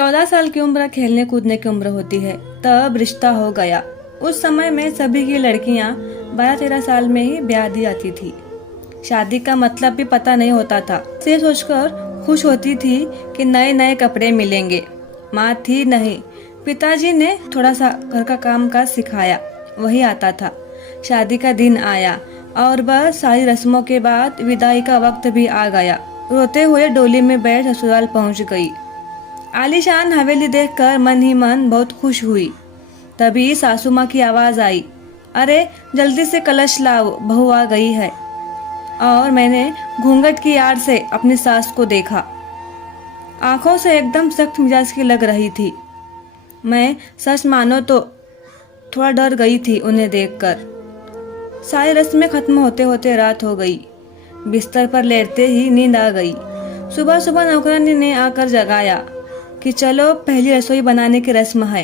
14 साल की उम्र खेलने कूदने की उम्र होती है। तब रिश्ता हो गया। उस समय में सभी की लड़कियां 12-13 साल में ही ब्याह दी जाती थी। शादी का मतलब भी पता नहीं होता था। से सोचकर खुश होती थी कि नए नए कपड़े मिलेंगे। माँ थी नहीं, पिताजी ने थोड़ा सा घर का काम काज सिखाया, वही आता था। शादी का दिन आया और बस सारी रस्मों के बाद विदाई का वक्त भी आ गया। रोते हुए डोली में बैठ ससुराल पहुंच गई। आलीशान हवेली देखकर मन ही मन बहुत खुश हुई। तभी सासू माँ की आवाज आई, अरे जल्दी से कलश लाओ, बहू आ गई है। और मैंने घूंघट की आड़ से अपनी सास को देखा। आंखों से एकदम सख्त मिजाज की लग रही थी। मैं सच मानो तो थोड़ा डर गई थी उन्हें देखकर। सारी रस्में खत्म होते होते रात हो गई। बिस्तर पर लेटते ही नींद आ गई। सुबह सुबह नौकरानी ने आकर जगाया कि चलो पहली रसोई बनाने की रस्म है।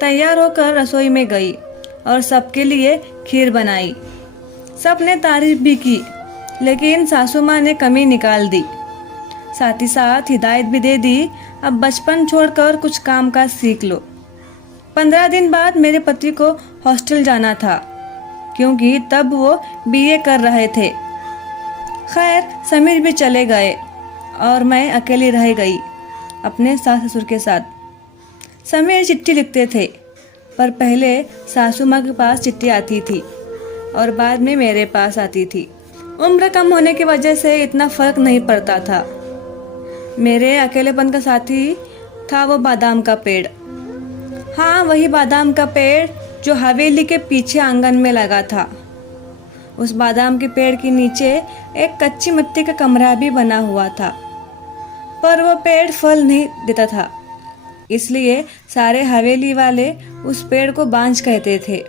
तैयार होकर रसोई में गई और सबके लिए खीर बनाई। सबने तारीफ भी की, लेकिन सासू माँ ने कमी निकाल दी। साथ ही साथ हिदायत भी दे दी, अब बचपन छोड़कर कुछ काम काज सीख लो। 15 दिन बाद मेरे पति को हॉस्टल जाना था, क्योंकि तब वो बीए कर रहे थे। खैर समीर भी चले गए और मैं अकेली रह गई अपने सास ससुर के साथ। समीर चिट्ठी लिखते थे, पर पहले सासू माँ के पास चिट्ठी आती थी और बाद में मेरे पास आती थी। उम्र कम होने की वजह से इतना फर्क नहीं पड़ता था। मेरे अकेलेपन का साथी था वो बादाम का पेड़। हाँ, वही बादाम का पेड़ जो हवेली के पीछे आंगन में लगा था। उस बादाम के पेड़ के नीचे एक कच्ची मिट्टी का कमरा भी बना हुआ था, पर वो पेड़ फल नहीं देता था, इसलिए सारे हवेली वाले उस पेड़ को बांझ कहते थे।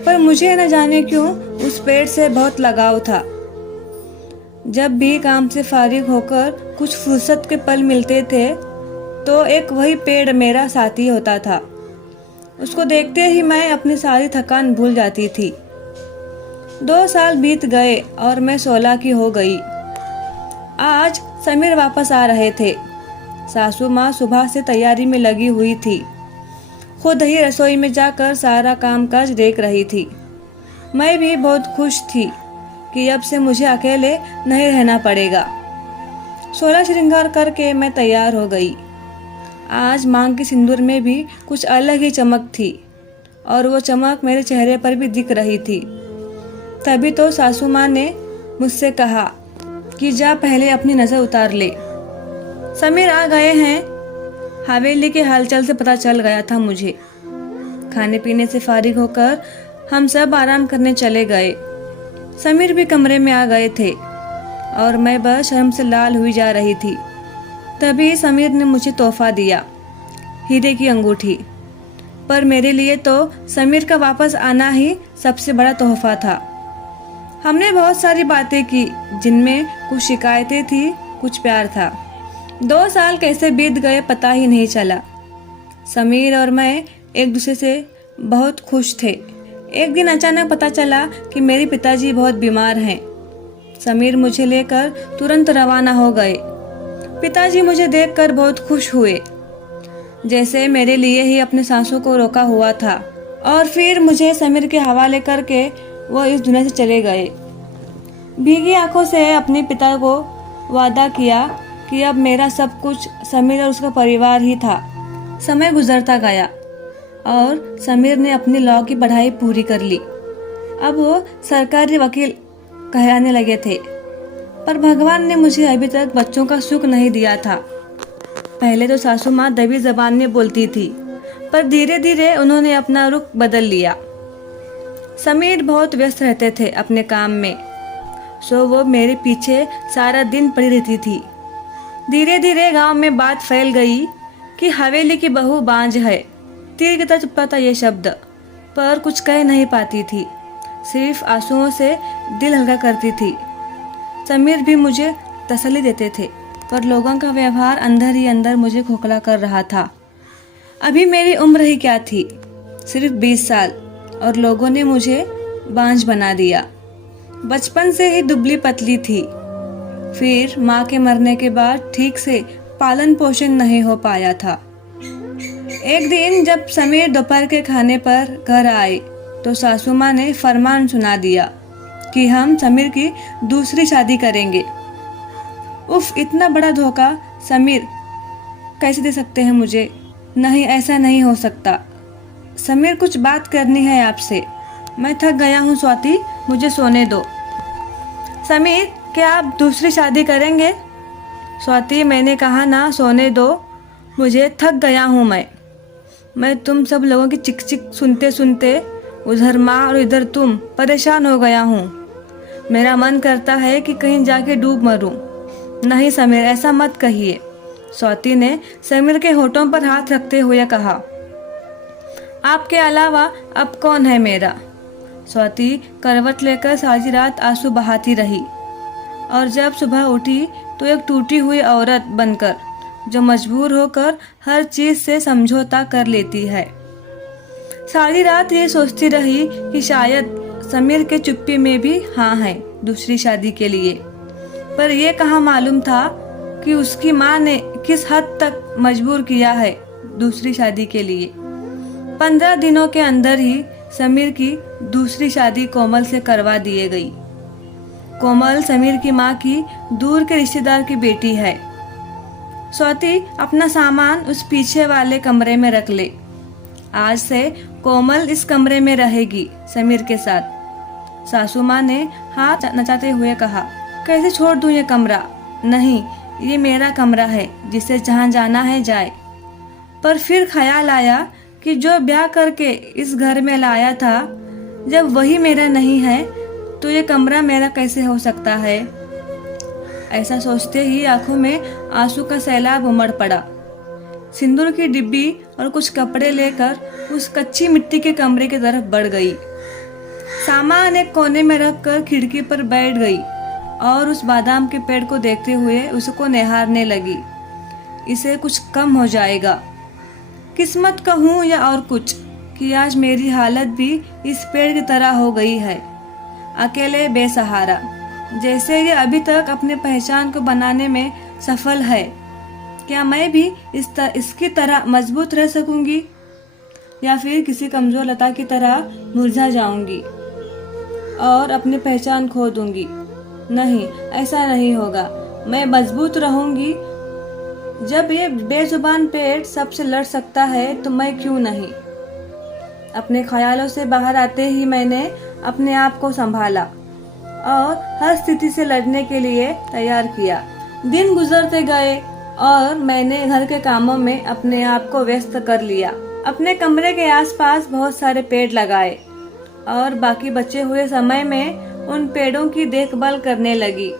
पर मुझे न जाने क्यों उस पेड़ से बहुत लगाव था। जब भी काम से फारिग होकर कुछ फुर्सत के पल मिलते थे, तो एक वही पेड़ मेरा साथी होता था। उसको देखते ही मैं अपनी सारी थकान भूल जाती थी। 2 साल बीत गए और मैं 16 की हो गई। आज समीर वापस आ रहे थे। सासू माँ सुबह से तैयारी में लगी हुई थी। खुद ही रसोई में जाकर सारा कामकाज देख रही थी। मैं भी बहुत खुश थी कि अब से मुझे अकेले नहीं रहना पड़ेगा। 16 श्रृंगार करके मैं तैयार हो गई। आज मांग की सिंदूर में भी कुछ अलग ही चमक थी और वो चमक मेरे चेहरे पर भी दिख रही थी। तभी तो सासू माँ ने मुझसे कहा कि जा पहले अपनी नज़र उतार ले। समीर आ गए हैं। हवेली के हालचाल से पता चल गया था मुझे। खाने पीने से फारिग होकर हम सब आराम करने चले गए। समीर भी कमरे में आ गए थे और मैं बस शर्म से लाल हुई जा रही थी। तभी समीर ने मुझे तोहफा दिया, हीरे की अंगूठी। पर मेरे लिए तो समीर का वापस आना ही सबसे बड़ा तोहफा था। हमने बहुत सारी बातें की, जिनमें कुछ शिकायतें थी, कुछ प्यार था। 2 साल कैसे बीत गए पता ही नहीं चला। समीर और मैं एक दूसरे से बहुत खुश थे। एक दिन अचानक पता चला कि मेरे पिताजी बहुत बीमार हैं। समीर मुझे लेकर तुरंत रवाना हो गए। पिताजी मुझे देखकर बहुत खुश हुए, जैसे मेरे लिए ही अपने सांसों को रोका हुआ था। और फिर मुझे समीर के हवाले करके वो इस दुनिया से चले गए। भीगी आंखों से अपने पिता को वादा किया कि अब मेरा सब कुछ समीर और उसका परिवार ही था। समय गुजरता गया और समीर ने अपनी लॉ की पढ़ाई पूरी कर ली। अब वो सरकारी वकील कहलाने लगे थे। पर भगवान ने मुझे अभी तक बच्चों का सुख नहीं दिया था। पहले तो सासू माँ दबी जबान में बोलती थी, पर धीरे धीरे उन्होंने अपना रुख बदल लिया। समीर बहुत व्यस्त रहते थे अपने काम में, सो वो मेरे पीछे सारा दिन पड़ी रहती थी। धीरे धीरे गांव में बात फैल गई कि हवेली की बहू बांझ है। तीर की तरह चुपता था ये शब्द, पर कुछ कह नहीं पाती थी, सिर्फ आंसुओं से दिल हल्का करती थी। समीर भी मुझे तसल्ली देते थे, पर लोगों का व्यवहार अंदर ही अंदर मुझे खोखला कर रहा था। अभी मेरी उम्र ही क्या थी, सिर्फ 20 साल, और लोगों ने मुझे बांझ बना दिया। बचपन से ही दुबली पतली थी। फिर माँ के मरने के बाद ठीक से पालन पोषण नहीं हो पाया था। एक दिन जब समीर दोपहर के खाने पर घर आए तो सासू माँ ने फरमान सुना दिया कि हम समीर की दूसरी शादी करेंगे। उफ, इतना बड़ा धोखा समीर कैसे दे सकते हैं मुझे? नहीं, ऐसा नहीं हो सकता। समीर, कुछ बात करनी है आपसे। मैं थक गया हूँ स्वाति, मुझे सोने दो। समीर, क्या आप दूसरी शादी करेंगे? स्वाति, मैंने कहा ना, सोने दो, मुझे थक गया हूँ मैं तुम सब लोगों की चिक चिक सुनते सुनते उधर माँ और इधर तुम, परेशान हो गया हूँ। मेरा मन करता है कि कहीं जाके डूब मरूं। नहीं समीर, ऐसा मत कहिए। स्वाति ने समीर के होठों पर हाथ रखते हुए कहा। आपके अलावा अब कौन है मेरा? स्वाति करवट लेकर सारी रात आंसू बहाती रही और जब सुबह उठी तो एक टूटी हुई औरत बनकर, जो मजबूर होकर हर चीज से समझौता कर लेती है। सारी रात ये सोचती रही कि शायद समीर के चुप्पी में भी हाँ है दूसरी शादी के लिए, पर यह कहाँ मालूम था कि उसकी माँ ने किस हद तक मजबूर किया है दूसरी शादी के लिए। 15 दिनों के अंदर ही समीर की दूसरी शादी कोमल से करवा दिए गई। कोमल समीर की माँ की दूर के रिश्तेदार की बेटी है। स्वाति, अपना सामान उस पीछे वाले कमरे में रख ले। आज से कोमल इस कमरे में रहेगी समीर के साथ। सासू माँ ने हाथ नचाते हुए कहा। कैसे छोड़ दूं ये कमरा? नहीं, ये मेरा कमरा है, जिसे जहाँ जाना है जाए। पर फिर ख्याल आया कि जो ब्याह करके इस घर में लाया था, जब वही मेरा नहीं है तो ये कमरा मेरा कैसे हो सकता है? ऐसा सोचते ही आंखों में आंसू का सैलाब उमड़ पड़ा। सिंदूर की डिब्बी और कुछ कपड़े लेकर उस कच्ची मिट्टी के कमरे की तरफ बढ़ गई। सामान एक कोने में रखकर खिड़की पर बैठ गई और उस बादाम के पेड़ को देखते हुए उसको निहारने लगी। इसे कुछ कम हो जाएगा। किस्मत कहूँ या और कुछ, कि आज मेरी हालत भी इस पेड़ की तरह हो गई है, अकेले बेसहारा। जैसे ये अभी तक अपने पहचान को बनाने में सफल है, क्या मैं भी इसकी तरह मजबूत रह सकूंगी या फिर किसी कमजोर लता की तरह मुरझा जाऊंगी और अपनी पहचान खो दूंगी? नहीं, ऐसा नहीं होगा। मैं मजबूत रहूंगी। जब ये बेजुबान पेड़ सबसे लड़ सकता है तो मैं क्यों नहीं? अपने ख्यालों से बाहर आते ही मैंने अपने आप को संभाला और हर स्थिति से लड़ने के लिए तैयार किया। दिन गुजरते गए और मैंने घर के कामों में अपने आप को व्यस्त कर लिया। अपने कमरे के आसपास बहुत सारे पेड़ लगाए और बाकी बचे हुए समय में उन पेड़ों की देखभाल करने लगी।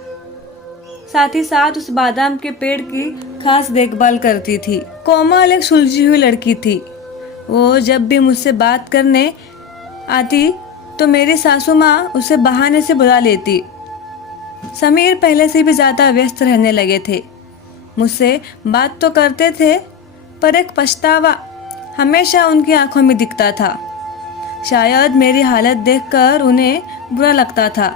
साथ ही साथ उस बादाम के पेड़ की खास देखभाल करती थी। कोमल एक सुलझी हुई लड़की थी। वो जब भी मुझसे बात करने आती तो मेरी सासू माँ उसे बहाने से बुला लेती। समीर पहले से भी ज्यादा व्यस्त रहने लगे थे। मुझसे बात तो करते थे, पर एक पछतावा हमेशा उनकी आंखों में दिखता था। शायद मेरी हालत देखकर उन्हें बुरा लगता था,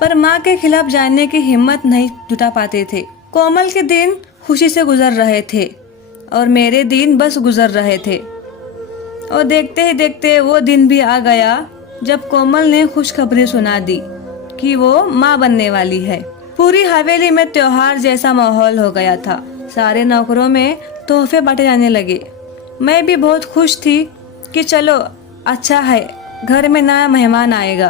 पर माँ के खिलाफ जाने की हिम्मत नहीं जुटा पाते थे। कोमल के दिन खुशी से गुजर रहे थे और मेरे दिन बस गुजर रहे थे। और देखते ही देखते वो दिन भी आ गया जब कोमल ने खुशखबरी सुना दी कि वो माँ बनने वाली है। पूरी हवेली में त्योहार जैसा माहौल हो गया था। सारे नौकरों में तोहफे बांटे जाने लगे। मैं भी बहुत खुश थी कि चलो अच्छा है, घर में नया मेहमान आएगा।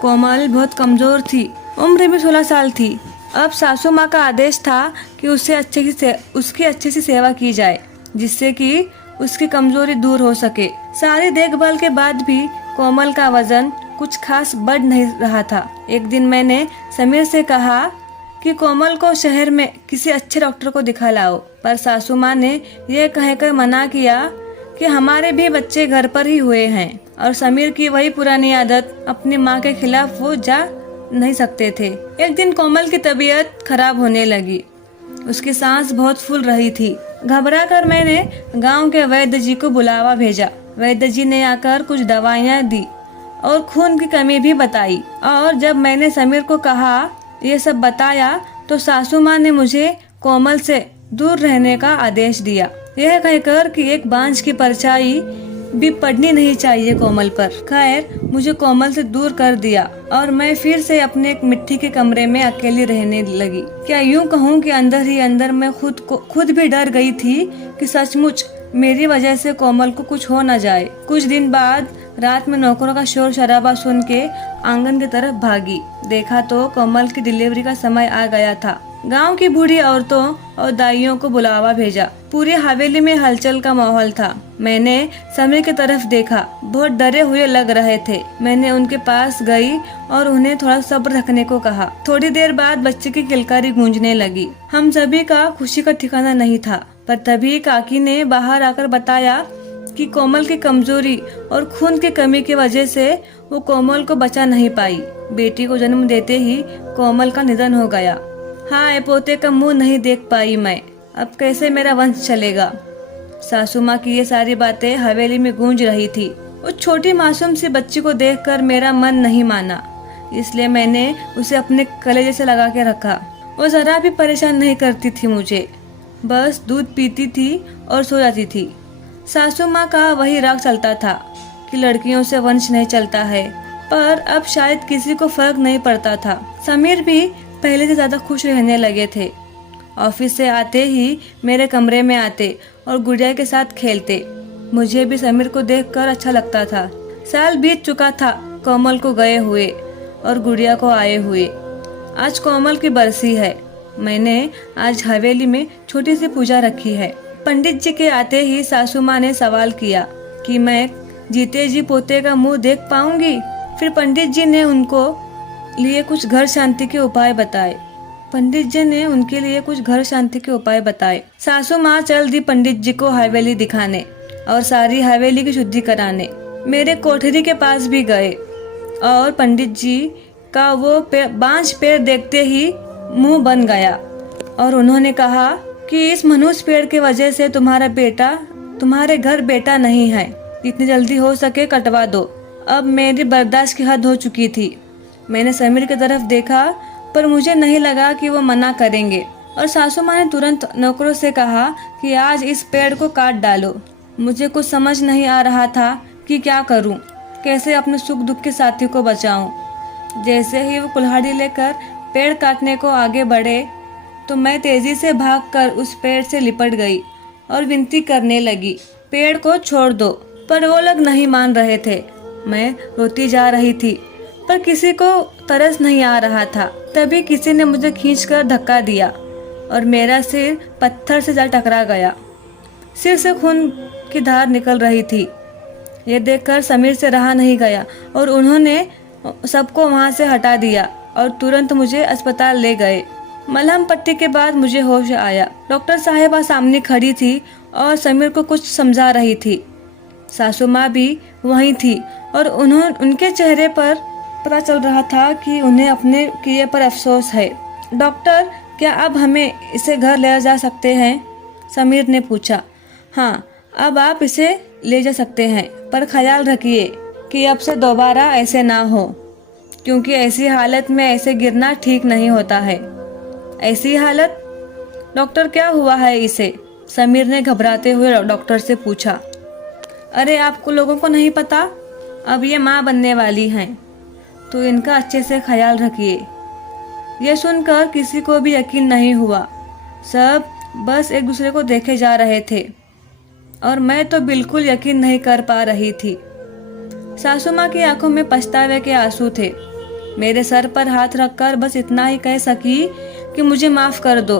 कोमल बहुत कमजोर थी, उम्र भी 16 साल थी। अब सासू माँ का आदेश था कि उसकी अच्छे से सेवा की जाए, जिससे कि उसकी कमजोरी दूर हो सके। सारी देखभाल के बाद भी कोमल का वजन कुछ खास बढ़ नहीं रहा था। एक दिन मैंने समीर से कहा कि कोमल को शहर में किसी अच्छे डॉक्टर को दिखा लाओ, पर सासू माँ ने यह कहकर मना किया कि हमारे भी बच्चे घर पर ही हुए हैं और समीर की वही पुरानी आदत, अपनी माँ के खिलाफ वो जा नहीं सकते थे। एक दिन कोमल की तबीयत खराब होने लगी। उसकी सांस बहुत फूल रही थी। घबराकर मैंने गांव के वैद्य जी को बुलावा भेजा। वैद्य जी ने आकर कुछ दवाइयाँ दी और खून की कमी भी बताई। और जब मैंने समीर को कहा ये सब बताया तो सासू माँ ने मुझे कोमल से दूर रहने का आदेश दिया, यह कहकर कि एक बांझ की परछाई भी पड़नी नहीं चाहिए कोमल पर। खैर, मुझे कोमल से दूर कर दिया और मैं फिर से अपने एक मिट्टी के कमरे में अकेली रहने लगी। क्या यूं कहूं कि अंदर ही अंदर मैं खुद भी डर गई थी कि सचमुच मेरी वजह से कोमल को कुछ हो न जाए। कुछ दिन बाद रात में नौकरों का शोर शराबा सुन के आंगन की तरफ भागी। देखा तो कोमल की डिलीवरी का समय आ गया था। गांव की बूढ़ी औरतों और दाइयों को बुलावा भेजा। पूरी हवेली में हलचल का माहौल था। मैंने समीर की तरफ देखा, बहुत डरे हुए लग रहे थे। मैंने उनके पास गई और उन्हें थोड़ा सब्र रखने को कहा। थोड़ी देर बाद बच्चे की किलकारी गूंजने लगी। हम सभी का खुशी का ठिकाना नहीं था, पर तभी काकी ने बाहर आकर बताया कि कोमल की कमजोरी और खून की कमी की वजह से वो कोमल को बचा नहीं पाई। बेटी को जन्म देते ही कोमल का निधन हो गया। हाँ, पोते का मुंह नहीं देख पाई मैं, अब कैसे मेरा वंश चलेगा। सासू माँ की ये सारी बातें हवेली में गूंज रही थी। उस छोटी मासूम सी बच्ची को देखकर मेरा मन नहीं माना, इसलिए मैंने उसे अपने कलेजे से लगा के रखा। वो जरा भी परेशान नहीं करती थी मुझे, बस दूध पीती थी और सो जाती थी। सासू माँ का वही राग चलता था कि लड़कियों से वंश नहीं चलता है, पर अब शायद किसी को फर्क नहीं पड़ता था। समीर भी पहले से ज्यादा खुश रहने लगे थे। ऑफिस से आते ही मेरे कमरे में आते और गुड़िया के साथ खेलते। मुझे भी समीर को देखकर अच्छा लगता था। साल बीत चुका था कोमल को गए हुए और गुड़िया को आए हुए। आज कोमल की बरसी है। मैंने आज हवेली में छोटी सी पूजा रखी है। पंडित जी के आते ही सासू माँ ने सवाल किया कि मैं जीते जी पोते का मुंह देख पाऊंगी। फिर पंडित जी ने उनको लिए कुछ घर शांति के उपाय बताए। सासू माँ चल दी पंडित जी को हवेली दिखाने और सारी हवेली की शुद्धि कराने। मेरे कोठरी के पास भी गए और पंडित जी का वो बांझ पेड़ देखते ही मुंह बन गया और उन्होंने कहा कि इस मनुष्य पेड़ के वजह से तुम्हारे घर बेटा नहीं है, जितनी जल्दी हो सके कटवा दो। अब मेरी बर्दाश्त की हद हो चुकी थी। मैंने समीर की तरफ देखा, पर मुझे नहीं लगा कि वो मना करेंगे और सासू माँ ने तुरंत नौकरों से कहा कि आज इस पेड़ को काट डालो। मुझे कुछ समझ नहीं आ रहा था कि क्या करूं, कैसे अपने सुख दुख के साथी को बचाऊं। जैसे ही वो कुल्हाड़ी लेकर पेड़ काटने को आगे बढ़े तो मैं तेजी से भागकर उस पेड़ से लिपट गई और विनती करने लगी, पेड़ को छोड़ दो। पर वो लोग नहीं मान रहे थे। मैं रोती जा रही थी, पर किसी को तरस नहीं आ रहा था। तभी किसी ने मुझे खींचकर धक्का दिया और मेरा सिर पत्थर से जा टकरा गया। सिर से खून की धार निकल रही थी। ये देखकर समीर से रहा नहीं गया और उन्होंने सबको वहां से हटा दिया और तुरंत मुझे अस्पताल ले गए। मलहम पट्टी के बाद मुझे होश आया। डॉक्टर साहिबा सामने खड़ी थी और समीर को कुछ समझा रही थी। सासू माँ भी वहीं थी और उनके चेहरे पर पता चल रहा था कि उन्हें अपने किए पर अफसोस है। डॉक्टर, क्या अब हमें इसे घर ले जा सकते हैं? समीर ने पूछा। हाँ, अब आप इसे ले जा सकते हैं, पर ख्याल रखिए कि अब से दोबारा ऐसे ना हो, क्योंकि ऐसी हालत में ऐसे गिरना ठीक नहीं होता है। ऐसी हालत? डॉक्टर, क्या हुआ है इसे? समीर ने घबराते हुए डॉक्टर से पूछा। अरे, आपको लोगों को नहीं पता, अब ये माँ बनने वाली हैं, तो इनका अच्छे से ख्याल रखिए। यह सुनकर किसी को भी यकीन नहीं हुआ। सब बस एक दूसरे को देखे जा रहे थे और मैं तो बिल्कुल यकीन नहीं कर पा रही थी। सासू माँ की आंखों में पछतावे के आंसू थे। मेरे सर पर हाथ रखकर बस इतना ही कह सकी कि मुझे माफ कर दो,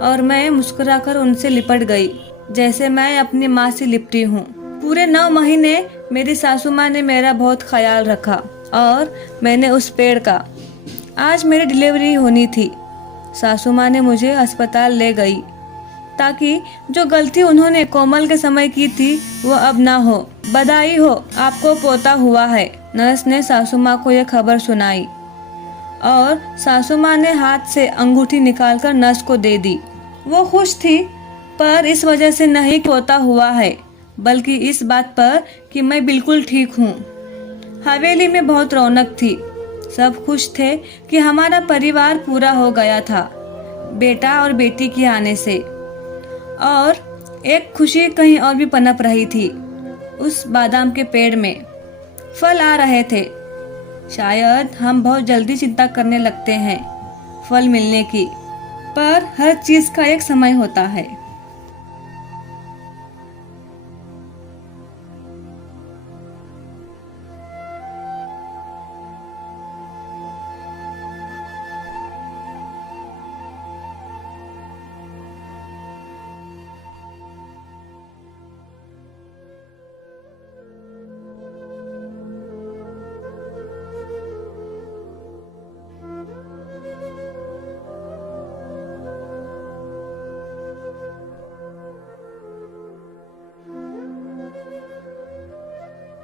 और मैं मुस्कुराकर उनसे लिपट गई जैसे मैं अपनी माँ से लिपटी हूँ। पूरे 9 महीने मेरी सासू माँ ने मेरा बहुत ख्याल रखा और मैंने उस पेड़ का। आज मेरी डिलीवरी होनी थी। सासू माँ ने मुझे अस्पताल ले गई ताकि जो गलती उन्होंने कोमल के समय की थी वो अब ना हो। बधाई हो, आपको पोता हुआ है। नर्स ने सासू माँ को यह खबर सुनाई और सासू माँ ने हाथ से अंगूठी निकालकर नर्स को दे दी। वो खुश थी, पर इस वजह से नहीं पोता हुआ है, बल्कि इस बात पर कि मैं बिल्कुल ठीक हूँ। हवेली में बहुत रौनक थी। सब खुश थे कि हमारा परिवार पूरा हो गया था, बेटा और बेटी के आने से। और एक खुशी कहीं और भी पनप रही थी। उस बादाम के पेड़ में फल आ रहे थे। शायद हम बहुत जल्दी चिंता करने लगते हैं फल मिलने की, पर हर चीज का एक समय होता है।